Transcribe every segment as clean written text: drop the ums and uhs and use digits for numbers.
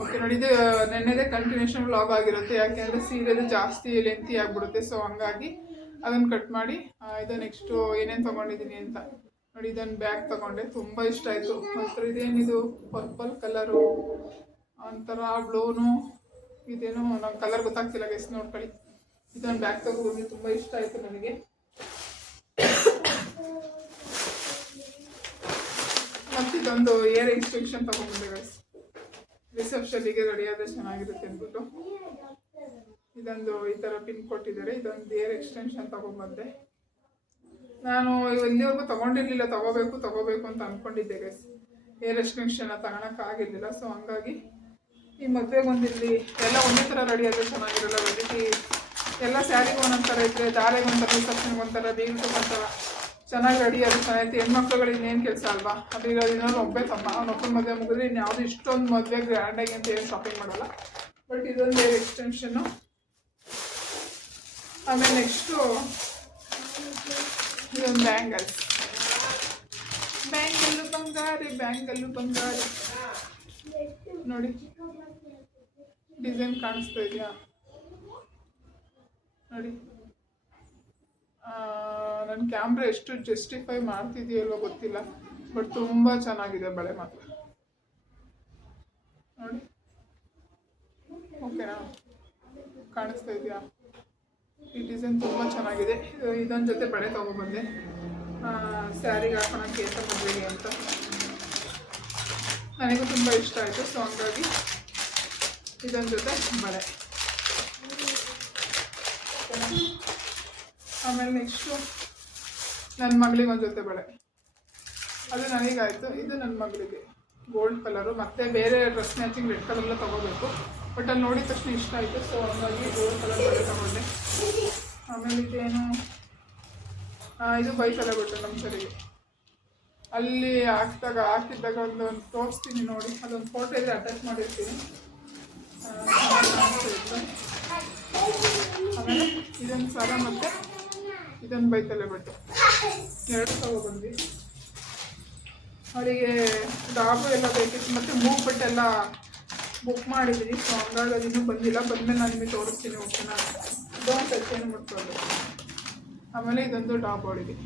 Okay ನೋಡಿ, ಇದು ನೆನ್ನೆದೇ continuation vlog ಆಗಿರುತ್ತೆ. ಯಾಕೆಂದರೆ ಸೀರೆದು ಜಾಸ್ತಿ ಲೆಂತಿ ಆಗಿಬಿಡುತ್ತೆ. ಸೊ ಹಂಗಾಗಿ ಅದನ್ನು ಕಟ್ ಮಾಡಿ ಇದು ನೆಕ್ಸ್ಟು ಏನೇನು ತೊಗೊಂಡಿದ್ದೀನಿ ಅಂತ ನೋಡಿ. ಇದನ್ನು ಬ್ಯಾಗ್ ತೊಗೊಂಡೆ, ತುಂಬ ಇಷ್ಟ ಆಯಿತು. ಮತ್ತು ಇದೇನಿದು ಪರ್ಪಲ್ ಕಲರು ಒಂಥರ ಬ್ಲೂನು, ಇದೇನು ನಂಗೆ ಕಲರ್ ಗೊತ್ತಾಗ್ತಿಲ್ಲ ಗೈಸ್, ನೋಡ್ಕೊಳ್ಳಿ. ಇದೊಂದು ಬ್ಯಾಗ್ ತೊಗೊಂಡು ತುಂಬ ಇಷ್ಟ ಆಯಿತು ನನಗೆ. ಮತ್ತು ಇದೊಂದು ಏರ್ ಎಕ್ಸ್ಟೆನ್ಷನ್ ತೊಗೊಂಡ್ಬಂದೆ ಗೈಸ್, ರಿಸೆಪ್ಷನ್ಗೆ ರೆಡಿ ಆದರೆ ಚೆನ್ನಾಗಿರುತ್ತೆ ಅಂದ್ಬಿಟ್ಟು. ಇದೊಂದು ಈ ಥರ ಪಿನ್ ಕೊಟ್ಟಿದ್ದಾರೆ. ಇದೊಂದು ಏರ್ ಎಕ್ಸ್ಟೆನ್ಷನ್ ತೊಗೊಂಡ್ಬಂದೆ. ನಾನು ಇಲ್ಲಿವರೆಗೂ ತೊಗೊಂಡಿರಲಿಲ್ಲ, ತೊಗೋಬೇಕು ಅಂತ ಅಂದ್ಕೊಂಡಿದ್ದೆ ಗೈಸ್. ಏರ್ ಎಕ್ಸ್ಟೆನ್ಷನ್ ತಗೊಳಕ್ಕಾಗಿರಲಿಲ್ಲ. ಸೊ ಹಂಗಾಗಿ ಈ ಮದುವೆಗೆ ಒಂದಿರಲಿ, ಎಲ್ಲ ಒಂದೇ ಥರ ರೆಡಿ ಆದರೆ ಚೆನ್ನಾಗಿರಲ್ಲ. ವೆರೈಟಿ ಎಲ್ಲ ಸ್ಯಾರಿಗೆ ಒಂದೊಂದು ಥರ ಇದ್ದರೆ, ದಾರೆಗೆ ಒಂಥರ, ರಿಸೆಪ್ಷನ್ಗೆ ಒಂಥರ, ದೇವ್ರಿಗೆ ಒಂಥರ ಚೆನ್ನಾಗಿ ರೆಡಿ ಆದರೆ ಚೆನ್ನಾಗಿತ್ತು. ಹೆಣ್ಮಕ್ಳುಗಳು ಇನ್ನೇನು ಕೆಲಸ ಅಲ್ವಾ, ಅದಿರೋದಿನೋರು ಒಬ್ಬೇ ತಮ್ಮ, ಅವ್ನೊಬ್ಬನ ಮದುವೆ ಮುಗಿದ್ರೆ ಇನ್ಯಾವುದು ಇಷ್ಟೊಂದು ಮದುವೆ ಗ್ರ್ಯಾಂಡಾಗಿ ಅಂತ ಏನು ಶಾಪಿಂಗ್ ಮಾಡಲ್ಲ. ಬಟ್ ಇದೊಂದು ಏರ್ ಎಕ್ಸ್ಟೆನ್ಷನ್ನು. ಆಮೇಲೆ ನೆಕ್ಸ್ಟು ಇದೊಂದು ಬ್ಯಾಂಗಲ್ಸ್, ಬ್ಯಾಂಗಲ್ಲು ಬಂಗಾರಿ ನೋಡಿ. ಡಿಸೈನ್ ಕಾಣಿಸ್ತಾ ಇದೆಯಾ ನೋಡಿ. ನನ್ನ ಕ್ಯಾಮ್ರಾ ಎಷ್ಟು ಜಸ್ಟಿಫೈ ಮಾಡ್ತಿದೆಯಲ್ವ ಗೊತ್ತಿಲ್ಲ, ಬಟ್ ತುಂಬ ಚೆನ್ನಾಗಿದೆ ಬಳೆ ಮಾತ್ರ ನೋಡಿ. ಓಕೆನಾ, ಕಾಣಿಸ್ತಾ ಇದೆಯಾ? ಈ ಡಿಸೈನ್ ತುಂಬ ಚೆನ್ನಾಗಿದೆ. ಇದೊಂದು ಜೊತೆ ಬಳೆ ತೊಗೊಬಂದೆ ಸ್ಯಾರಿಗೆ ಹಾಕೋಣಕ್ಕೆ ಅಂತ, ಮದುವೆಗೆ ಅಂತ. ನನಗೂ ತುಂಬ ಇಷ್ಟ ಆಯಿತು. ಸೊ ಹಂಗಾಗಿ ಇದೊಂದು ಜೊತೆ ಬಳೆ. ಆಮೇಲೆ ನೆಕ್ಸ್ಟು ನನ್ನ ಮಗಳಿಗೆ ಒಂದು ಜೊತೆ ಬಳೆ, ಅದು ನನಗಾಯಿತು. ಇದು ನನ್ನ ಮಗಳಿಗೆ ಗೋಲ್ಡ್ ಕಲರು. ಮತ್ತು ಬೇರೆ ಡ್ರೆಸ್ ಮ್ಯಾಚಿಂಗ್ ರೆಡ್ ಕಲರೆಲ್ಲ ತೊಗೋಬೇಕು, ಬಟ್ ಅಲ್ಲಿ ನೋಡಿದ ತಕ್ಷಣ ಇಷ್ಟ ಆಯಿತು. ಸೊ ಹಂಗಾಗಿ ಗೋಲ್ಡ್ ಕಲರ್ ಬಳೆ ತೊಗೊಂಡೆ. ಆಮೇಲೆ ಇದೇನು, ಇದು ಬೈಕಲ್ಲ ಬಿಟ್ಟು ನಮ್ಮ ಸರಿಗೆ ಅಲ್ಲಿ ಹಾಕಿದ್ದಾಗ ಒಂದು ತೋರಿಸ್ತೀನಿ ನೋಡಿ. ಅದೊಂದು ಫೋಟೋ ಇದ್ರೆ ಅಟ್ಯಾಚ್ ಮಾಡಿರ್ತೀನಿ. ಆಮೇಲೆ ಇದೊಂದು ಸರ ಮತ್ತು ಇದೊಂದು ಬೈತಲೆ ಬಿಟ್ಟು ಎರಡು ತೊಗೊಬಂದ್ವಿ. ಅವರಿಗೆ ಡಾಬು ಎಲ್ಲ ಬೇಕಿತ್ತು, ಮತ್ತು ಮೂಗ್ ಬಟ್ಟೆಲ್ಲ ಬುಕ್ ಮಾಡಿದ್ದೀನಿ. ಸೊ ಹಂಗಾಗಿ ಅದು ಇನ್ನೂ ಬಂದಿಲ್ಲ. ಬಂದಮೇಲೆ ನಾನು ನಿಮಗೆ ತೋರಿಸ್ತೀನಿ. ಓಕೆನಾ, ಇದೊಂದು ಟಚ್ಚೇನು ಮುಟ್ಕೊಂಡು. ಆಮೇಲೆ ಇದೊಂದು ಡಾಬ್ ಅವಳಿಗೆ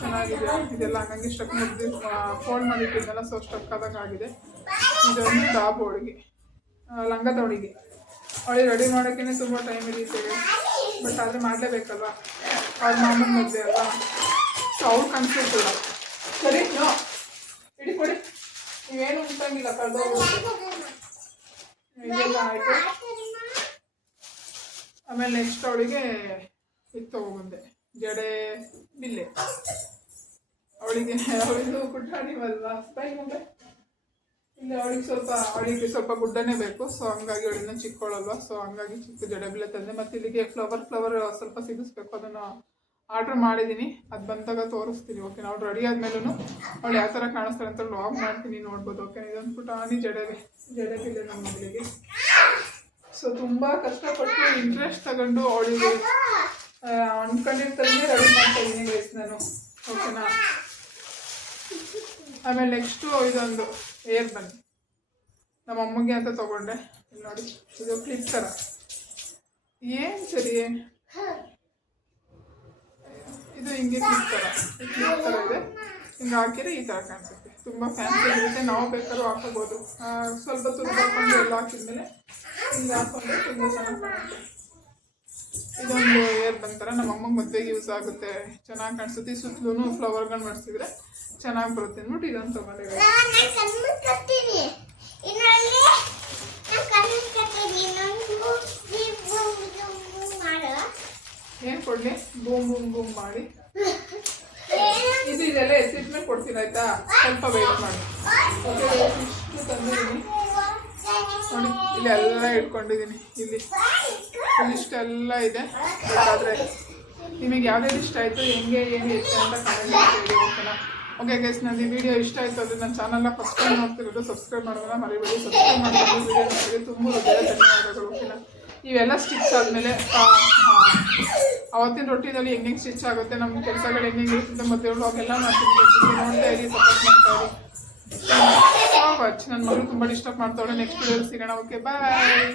ಚೆನ್ನಾಗಿದೆ. ಇದೆಲ್ಲ ಹಂಗಾಗಿ ಸ್ಟಕ್ ಮುಗ್ದು ಫೋಲ್ಡ್ ಮಾಡಿಟ್ಟಿದ್ದೆಲ್ಲ, ಸೊ ಸ್ಟಕ್ ಆದಂಗೆ ಆಗಿದೆ. ಇದೊಂದು ಡಾಬ್ ಅವಳಿಗೆ, ಲಂಗದವಳಿಗೆ. ಅವಳಿಗೆ ರೆಡಿ ಮಾಡೋಕ್ಕೇ ತುಂಬ ಟೈಮ್ ಹಿಡಿಯುತ್ತೇವೆ, ಬಟ್ ಆದರೆ ಮಾಡಲೇಬೇಕಲ್ವ, ಅವ್ರ ಮಾಮನ ಮದುವೆ ಅಲ್ವಾ. ಸೊ ಅವ್ಳು ಕನ್ಸಿರ್ತಿಲ್ಲ. ಸರಿ, ನೋ ಇಡಿ ಕೊಡಿ, ನೀವೇನು ಉಂಟಂಗಿಲ್ಲ, ಕಳೆದೋಗುತ್ತೆ. ಇದೆಲ್ಲ ಆಯಿತು. ಆಮೇಲೆ ನೆಕ್ಸ್ಟ್ ಅವಳಿಗೆ ಇದು ತೊಗೊಬಂದೆ, ಜಡೆ ಬಿಲ್ಲೆ. ಅವಳಿದು ಕುಟ್ಟಾಣಿವಲ್ವಾ, ಸ್ಪೈ ಮುಂದೆ ಇಲ್ಲಿ ಅವಳಿಗೆ ಸ್ವಲ್ಪ ಗುಡ್ಡನೇ ಬೇಕು. ಸೊ ಹಂಗಾಗಿ ಅವಳಿನ ಚಿಕ್ಕವಳಲ್ವ. ಸೊ ಹಂಗಾಗಿ ಚಿಕ್ಕ ಜಡೆ ಬಿಲ್ಲೆ ತಂದೆ. ಮತ್ತು ಇಲ್ಲಿಗೆ ಫ್ಲವರ್ ಸ್ವಲ್ಪ ಸಿಗಿಸ್ಬೇಕು, ಅದನ್ನು ಆರ್ಡ್ರ್ ಮಾಡಿದ್ದೀನಿ. ಅದು ಬಂದಾಗ ತೋರಿಸ್ತೀನಿ. ಓಕೆನಾ, ಅವ್ಳು ರೆಡಿ ಆದಮೇಲೂ ಅವಳು ಯಾವ ಥರ ಕಾಣಿಸ್ತಾರೆ ಅಂತ ವ್ಲಾಗ್ ಮಾಡ್ತೀನಿ, ನೋಡ್ಬೋದು. ಓಕೆನಾ, ಇದೊಂದು ಪುಟಾಣಿ ಜಡೆ ಬಿಲ್ಲೆ ನಮ್ಮ ಮಗಳಿಗೆ. ಸೊ ತುಂಬ ಕಷ್ಟಪಟ್ಟು ಇಂಟ್ರೆಸ್ಟ್ ತಗೊಂಡು ಅವಳಿಗೆ ಅಂದ್ಕೊಂಡಿರ್ತಾನೆ ರೆಡಿ ಮಾಡ್ತಾ ಇದ್ದೀನಿ ಗೈಸ್ ನಾನು. ಓಕೆನಾ, ಆಮೇಲೆ ನೆಕ್ಸ್ಟು ಇದೊಂದು ಏರ್ ಬನ್ ನಮ್ಮ ಅಮ್ಮಗೆ ಅಂತ ತೊಗೊಂಡೆ. ಇಲ್ಲಿ ನೋಡಿ, ಇದು ಕ್ಲಿಪ್ ಥರ ಏನು ಸರಿ, ಇದು ಹಿಂಗೆ ಕ್ಲಿಪ್ ಥರ ಇದೆ. ಹಿಂಗೆ ಹಾಕಿದ್ರೆ ಈ ಥರ ಕಾಣಿಸುತ್ತೆ. ತುಂಬ ಫ್ಯಾನ್ಸಿ ಇರುತ್ತೆ. ನಾವು ಬೇಕಾದ್ರೂ ಹಾಕೋಬೋದು. ಸ್ವಲ್ಪ ತುರ್ದು ಹಾಕೊಂಡು ಎಲ್ಲ ಹಾಕಿದ್ಮೇಲೆ ಹಿಂಗೆ ಹಾಕೊಂಡ್ರೆ ತುಂಬ ಚೆನ್ನಾಗಿ ಕಾಣುತ್ತೆ. ಇದೊಂದು ಏರ್ ಬಂತರ ನಮ್ಮ ಅಮ್ಮಗೆ ಮದುವೆಗೆ ಯೂಸ್ ಆಗುತ್ತೆ, ಚೆನ್ನಾಗಿ ಕಾಣಿಸುತ್ತೆ. ಈ ಸುತ್ತಲೂ ಫ್ಲವರ್ಗಳು ಮಾಡಿಸಿದ್ರೆ ಚೆನ್ನಾಗಿ ಬರುತ್ತೆ ಅಂದ್ಬಿಟ್ಟು ಇದೊಂದು ತೊಗೊಂಡಿದ್ದೀವಿ. ಏನು ಕೊಡಲಿ, ಬೂಮ್ ಬೂಮ್ ಬೂಮ್ ಮಾಡಿ ಇದೆಲ್ಲ ಎತ್ತಿದ್ಮೇಲೆ ಕೊಡ್ತೀನಿ ಆಯ್ತಾ. ಸ್ವಲ್ಪ ವೆಯ್ಟ್ ಮಾಡಿ. ಓಕೆ, ಇಷ್ಟು ತಂದಿದ್ದೀನಿ ನೋಡಿ. ಇಲ್ಲಿ ಎಲ್ಲ ಇಟ್ಕೊಂಡಿದ್ದೀನಿ. ಇಲ್ಲಿ ಇಷ್ಟೆಲ್ಲ ಇದೆ. ಆದರೆ ನಿಮಗೆ ಯಾವ್ದಾದ್ರು ಇಷ್ಟ ಆಯಿತು, ಹೆಂಗೆ ಏನು ಇಷ್ಟ ಅಂತ ಕಮೆಂಟ್ ಮಾಡಿ ಹೇಳಿ. ಓಕೆನಾ. ಓಕೆ ಗೈಸ್, ನನ್ನ ಈ ವಿಡಿಯೋ ಇಷ್ಟ ಆಯಿತು ಅಂದರೆ ನನ್ನ ಚಾನಲ್ನ ಫಸ್ಟ್ ಟೈಮ್ ನೋಡ್ತಿರೋದು ಸಬ್ಸ್ಕ್ರೈಬ್ ಮಾಡೋಣ ಮರಿಬೇಡಿ. ಸಬ್ಸ್ಕ್ರೈಬ್ ಮಾಡಿಕೊಂಡು ವಿಡಿಯೋ ನೋಡಿದ್ರೆ ತುಂಬ ಹೃದಯ ಧನ್ಯವಾದಗಳು. ಓಕೆನಾ. ಇವೆಲ್ಲ ಸ್ಟಿಚ್ ಆದಮೇಲೆ ಅವತ್ತಿನ ರೊಟ್ಟಿನಲ್ಲಿ ಹೆಂಗೆ ಸ್ಟಿಚ್ ಆಗುತ್ತೆ, ನಮ್ಮ ಕೆಲಸಗಳು ಹೆಂಗೆ ಇರುತ್ತೆ, ಮದುವೆ ವ್ಲಾಗ್ ಎಲ್ಲ ಮಾಡ್ತೀನಿ. ನೋಡ್ತಾ ಇರಿ, ಸಪೋರ್ಟ್ ಮಾಡ್ತಾ ಇರಿ. ವಾಚ್. ನನ್ನ ಮಗಳು ತುಂಬ ಡಿಸ್ಟರ್ಬ್ ಮಾಡ್ತಾವಳೆ. ನೆಕ್ಸ್ಟ್ ವಿಡಿಯೋಲಿ ಸಿಗೋಣ. ಓಕೆ ಬಾಯ್.